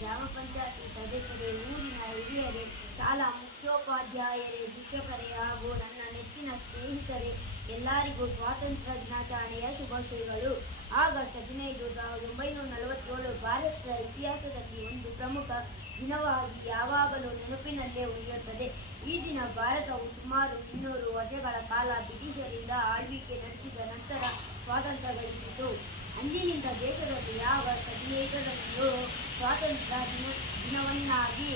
ಗ್ರಾಮ ಪಂಚಾಯತಿ ಸದಸ್ಯರೇ, ಊರಿನ ಹಿರಿಯರೇ, ಶಾಲಾ ಮುಖ್ಯೋಪಾಧ್ಯಾಯರೇ, ಶಿಕ್ಷಕರೇ ಹಾಗೂ ನನ್ನ ನೆಚ್ಚಿನ ಸ್ನೇಹಿತರೇ, ಎಲ್ಲರಿಗೂ ಸ್ವಾತಂತ್ರ್ಯ ದಿನಾಚರಣೆಯ ಶುಭಾಶಯಗಳು. ಆಗಸ್ಟ್ 15, 1947 ಭಾರತದ ಇತಿಹಾಸದಲ್ಲಿ ಒಂದು ಪ್ರಮುಖ ದಿನವಾಗಿ ಯಾವಾಗಲೂ ನೆನಪಿನಲ್ಲೇ ಉಳಿಯುತ್ತದೆ. ಈ ದಿನ ಭಾರತವು ಸುಮಾರು 200 ವರ್ಷಗಳ ಕಾಲ ಬ್ರಿಟಿಷರಿಂದ ಆಳ್ವಿಕೆ ನಡೆಸಿದ ನಂತರ ಸ್ವಾತಂತ್ರ್ಯ ಗಳಿಸಿತು. ಅಂದಿನಿಂದ ದೇಶದಲ್ಲಿ ಆಗಸ್ಟ್ 15ರಂದು ಸ್ವಾತಂತ್ರ್ಯ ದಿನವನ್ನಾಗಿ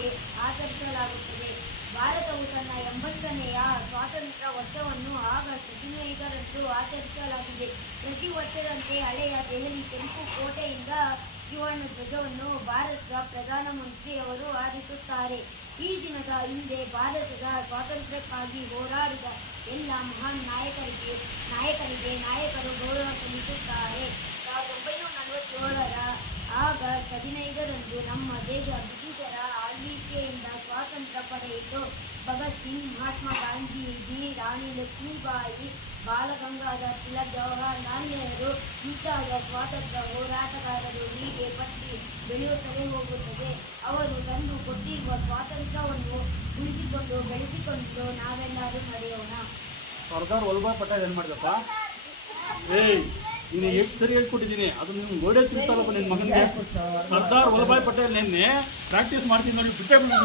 ಆಚರಿಸಲಾಗುತ್ತದೆ. ಭಾರತವು ತನ್ನ 80ನೆಯ ಸ್ವಾತಂತ್ರ್ಯ ವರ್ಷವನ್ನು ಆಗಸ್ಟ್ 15ರಂದು ಆಚರಿಸಲಾಗಿದೆ. ಪ್ರತಿ ವರ್ಷದಂತೆ ಹಳೆಯ ದೆಹಲಿ ಕೆಂಪು ಕೋಟೆಯಿಂದ ತ್ರಿವರ್ಣ ಧ್ವಜವನ್ನು ಭಾರತದ ಪ್ರಧಾನಮಂತ್ರಿಯವರು ಹಾರಿಸುತ್ತಾರೆ. ಈ ದಿನದ ಹಿಂದೆ ಭಾರತದ ಸ್ವಾತಂತ್ರ್ಯಕ್ಕಾಗಿ ಹೋರಾಡಿದ ಎಲ್ಲ ಮಹಾನ್ ನಾಯಕರಿಗೆ ನಾಯಕರು ಗೌರವ ಸಲ್ಲಿಸುತ್ತಾರೆ. 1947 ಆಗಸ್ಟ್ 15ರಂದು ನಮ್ಮ ದೇಶ ಬ್ರಿಟಿಷರ ಆಳ್ವಿಕೆಯಿಂದ ಸ್ವಾತಂತ್ರ್ಯ ಪಡೆಯಿತು. ಭಗತ್ ಸಿಂಗ್, ಮಹಾತ್ಮ ಗಾಂಧೀಜಿ, ರಾಣಿ ಲಕ್ಷ್ಮೀಬಾಯಿ, ಬಾಲ ಗಂಗಾಧರ್ ತಿಲಕ್, ಜವಾಹರಲಾಲ್ ನೆಹರು ಮುಂತಾದ ಸ್ವಾತಂತ್ರ್ಯ ಹೋರಾಟಗಾರರು ಹೀಗೆ ಪಟ್ಟಿ ಬೆಳೆಯುತ್ತಲೇ ಹೋಗುತ್ತದೆ. ಅವರು ತಂದು ಕೊಟ್ಟಿರುವ ಸ್ವಾತಂತ್ರ್ಯವನ್ನು ಉಳಿಸಿಕೊಂಡು ಬೆಳೆಸಿಕೊಂಡು ನಾವೆಲ್ಲರೂ ನಡೆಯೋಣ. ಸರ್ದಾರ್ ವಲ್ಲಭಾಯ್ ಪಟೇಲ್ ಏನು ಮಾಡಿದಪ್ಪ? ನೀನು ಎಷ್ಟು ಸರಿ ಹೇಳ್ಕೊಟ್ಟಿದ್ದೀನಿ, ಅದು ನಿಮ್ಗೆ ಗೋಡೆ ತಿಂತಾರಪ್ಪ ನಿನ್ನ ಮಗನಿಗೆ. ಸರ್ದಾರ್ ವಲ್ಲಭಾಯ್ ಪಟೇಲ್ ನಿನ್ನೆ ಪ್ರಾಕ್ಟೀಸ್ ಮಾಡ್ತೀನಿ ನೋಡಿ ಬಿಟ್ಟೇ ಬಂದ